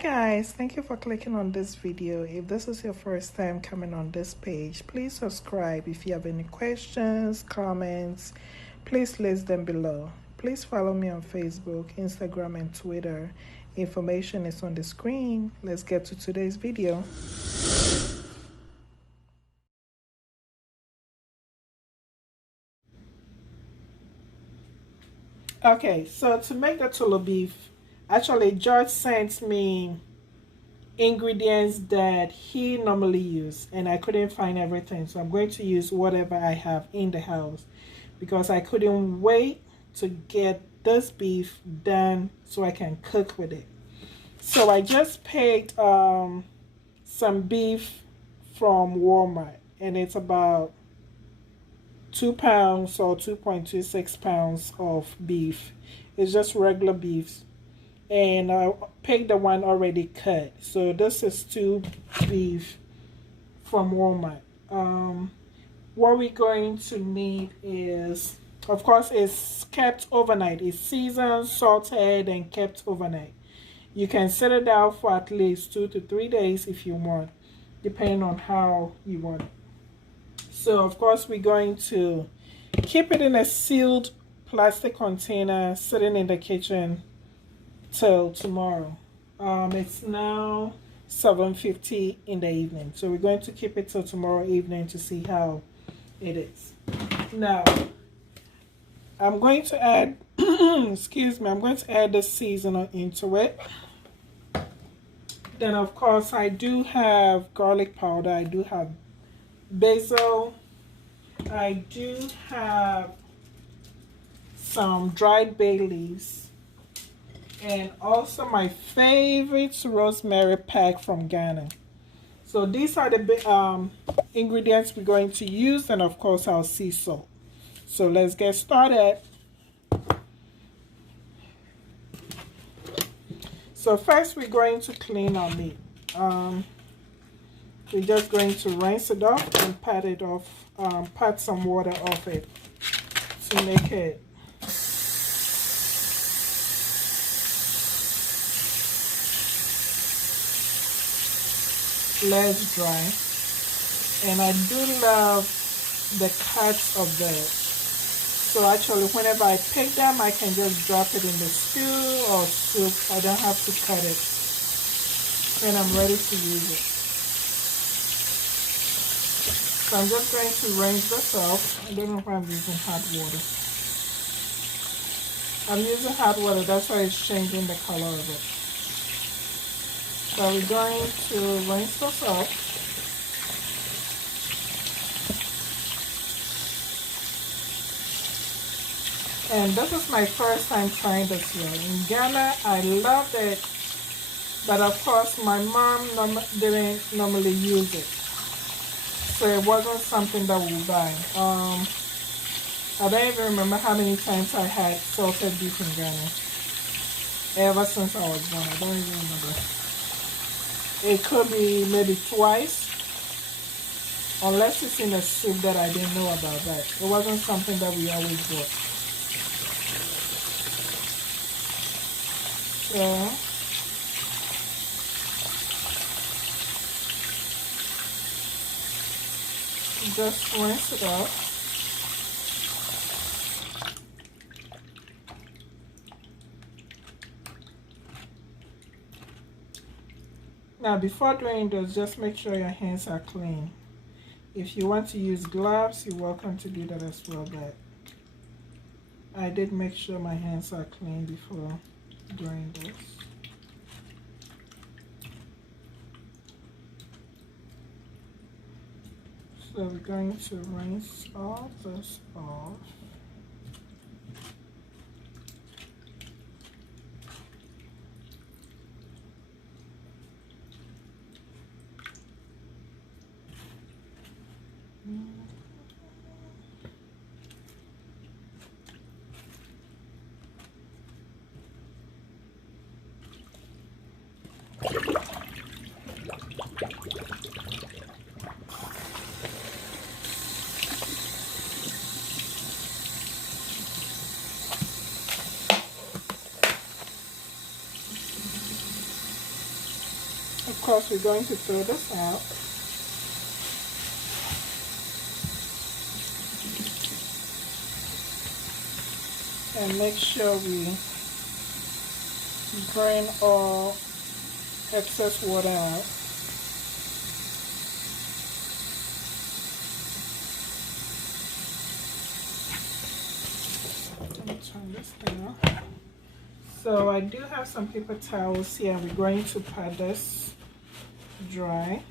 guys, thank you for clicking on this video. If this is your first time coming on this page, please subscribe. If you have any questions, comments, please list them below. Please follow me on Facebook, Instagram, and Twitter. Information is on the screen. Let's get to today's video. Okay, so to make the Tolobeef, actually George sent me ingredients that he normally uses, and I couldn't find everything, so I'm going to use whatever I have in the house because I couldn't wait to get this beef done so I can cook with it. So I just picked some beef from Walmart, and it's about 2 pounds or 2.26 pounds of beef. It's just regular beef, and I picked the one already cut. So this is 2 beef from Walmart. What we're going to need is, of course, it's kept overnight. It's seasoned, salted, and kept overnight. You can set it out for at least 2 to 3 days if you want, depending on how you want it. So of course we're going to keep it in a sealed plastic container sitting in the kitchen till tomorrow. It's now 7:50 in the evening, so we're going to keep it till tomorrow evening to see how it is. Now I'm going to add excuse me, I'm going to add the seasoning into it. Then of course I do have garlic powder, I do have basil, I do have some dried bay leaves, and also my favorite rosemary pack from Ghana. So these are the ingredients we're going to use, and of course our sea salt. So let's get started. So first we're going to clean our meat. We're just going to rinse it off and pat it off, pat some water off it to make it less dry. And I do love the cuts of that. So actually whenever I pick them, I can just drop it in the stew or soup. I don't have to cut it. And I'm ready to use it. So I'm just going to rinse this off. I don't know why I'm using hot water. I'm using hot water, that's why it's changing the color of it. So we're going to rinse this off. And this is my first time trying this here. In Ghana, I loved it, but of course my mom didn't normally use it. So it wasn't something that we buy. I don't even remember how many times I had salted beef in Ghana. Ever since I was born, I don't even remember. It could be maybe twice. Unless it's in a soup that I didn't know about that. It wasn't something that we always bought. So just rinse it off. Now before doing this, just make sure your hands are clean. If you want to use gloves, you're welcome to do that as well, but I did make sure my hands are clean before doing this. So we're going to rinse all this off. Of course, we're going to throw this out. And make sure we drain all excess water out. Let me turn this down. So I do have some paper towels here. We're going to pat this dry.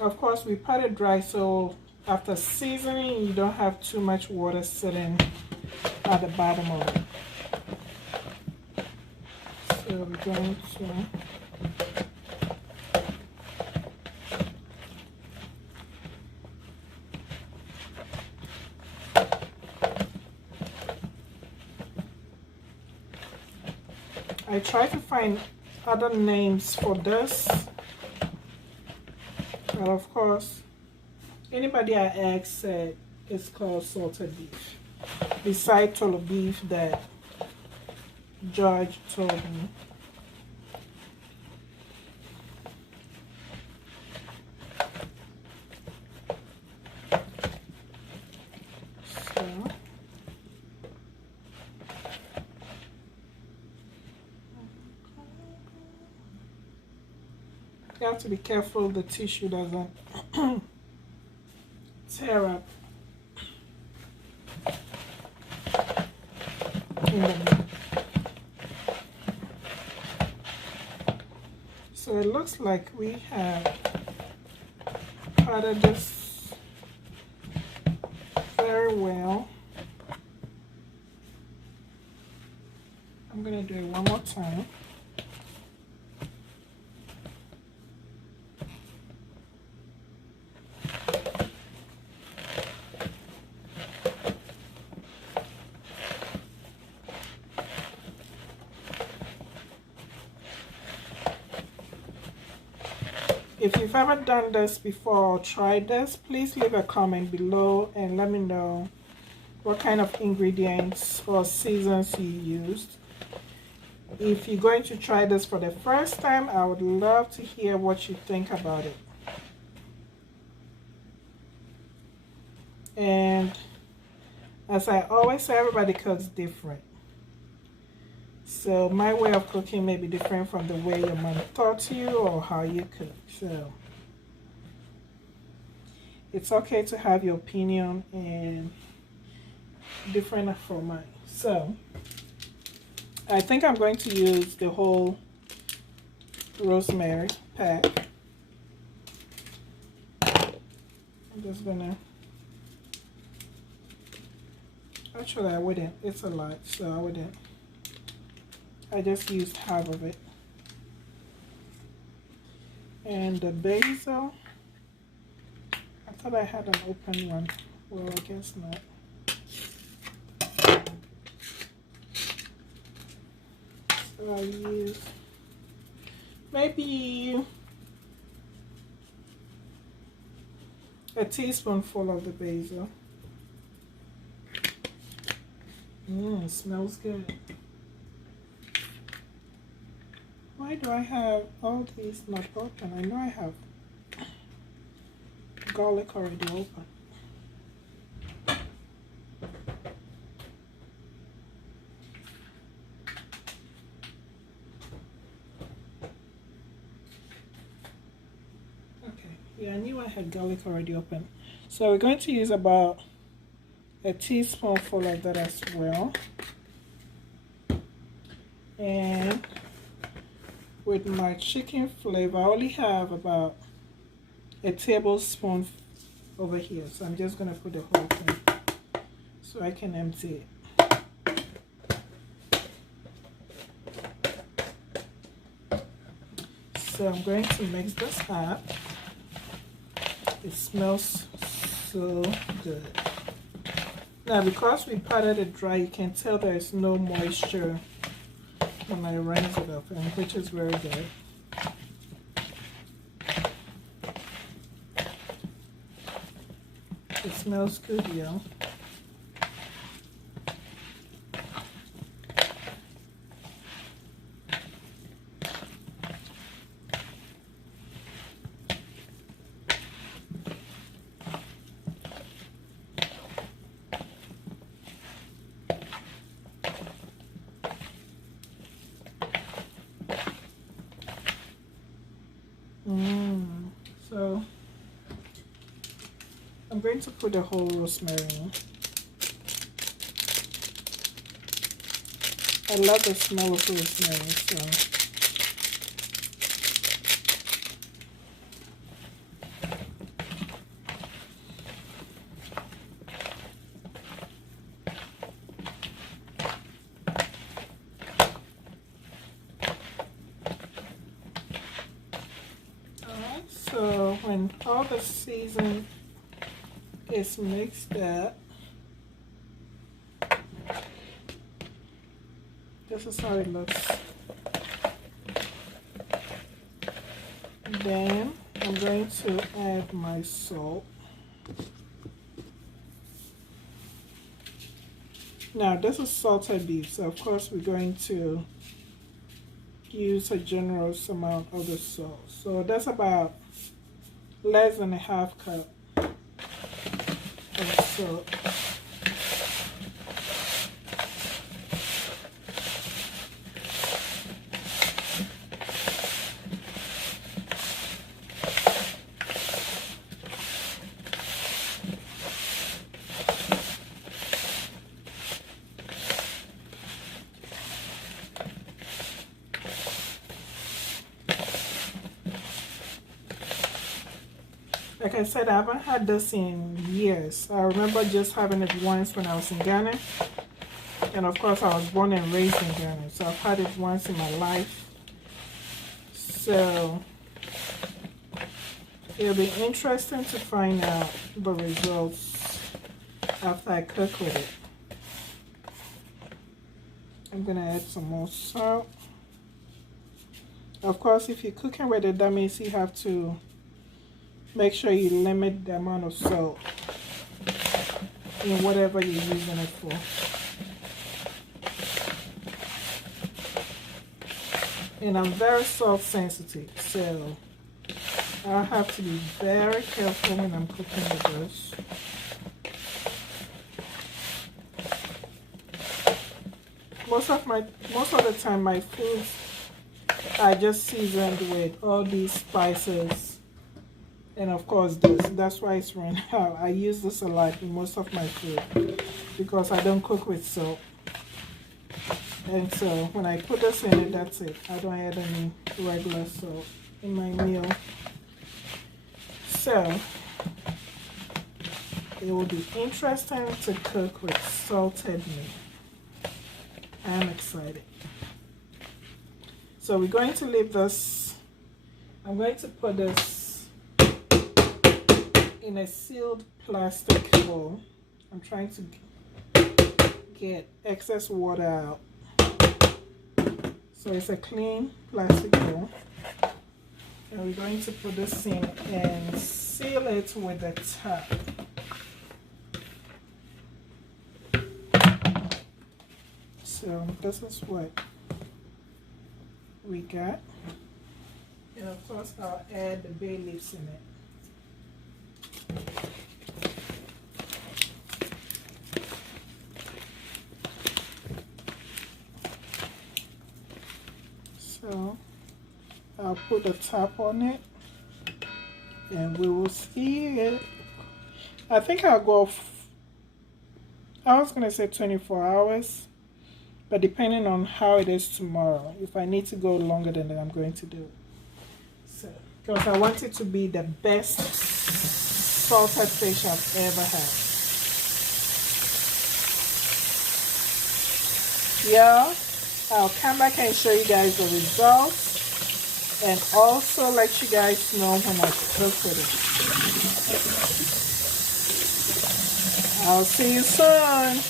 Of course, we pat it dry so after seasoning you don't have too much water sitting at the bottom of it. So we're going to I try to find other names for this, but of course, anybody I asked said it's called salted beef. Besides Tolobeef that George told me. So you have to be careful the tissue doesn't tear up in the meat. So it looks like we have patted this very well. I'm going to do it one more time. If you've ever done this before or tried this, please leave a comment below and let me know what kind of ingredients or seasons you used. If you're going to try this for the first time, I would love to hear what you think about it. And as I always say, everybody cooks different. So my way of cooking may be different from the way your mom taught you or how you cook. So it's okay to have your opinion and different from mine. So I think I'm going to use the whole rosemary pack. I'm just gonna, actually I wouldn't, it's a lot, so I wouldn't. I just used half of it. And the basil, I thought I had an open one. Well, I guess not. So I use maybe a teaspoonful of the basil. It smells good. Why do I have all these not open? I know I have garlic already open. Okay, yeah, I knew I had garlic already open. So we're going to use about a teaspoonful of that as well. And with my chicken flavor, I only have about a tablespoon over here. So I'm just going to put the whole thing so I can empty it. So I'm going to mix this up. It smells so good. Now because we patted it dry, you can tell there is no moisture when I rinse it up, and which is very good. It smells good, y'all. going to put the whole rosemary in. I love the smell of rosemary, so. Alright, so when all the season is mixed up, this is how it looks. Then I'm going to add my salt. Now this is salted beef, so of course we're going to use a generous amount of the salt. So that's about less than a half cup of salt. Like I said, I haven't had this in years. I remember just having it once when I was in Ghana. And of course, I was born and raised in Ghana. So I've had it once in my life. So it'll be interesting to find out the results after I cook with it. I'm going to add some more salt. Of course, if you're cooking with it, that means you have to make sure you limit the amount of salt in whatever you're using it for. And I'm very salt sensitive, so I have to be very careful when I'm cooking with this. Most of the time my foods are just seasoned with all these spices. And of course that's why it's run out. I use this a lot in most of my food because I don't cook with salt. And so when I put this in it, that's it. I don't add any regular salt in my meal. So it will be interesting to cook with salted meat. I'm excited. So we're going to leave this. I'm going to put this in a sealed plastic bowl. I'm trying to get excess water out. So it's a clean plastic bowl. And we're going to put this in and seal it with the top. So this is what we got. And of course I'll add the bay leaves in it. So I'll put the top on it and we will see it. I think I'll go, I was going to say 24 hours, but depending on how it is tomorrow, if I need to go longer than that, I'm going to do it. So, because I want it to be the best salted fish I've ever had. Yeah, I'll come back and show you guys the results and also let you guys know when I cook with it. I'll see you soon.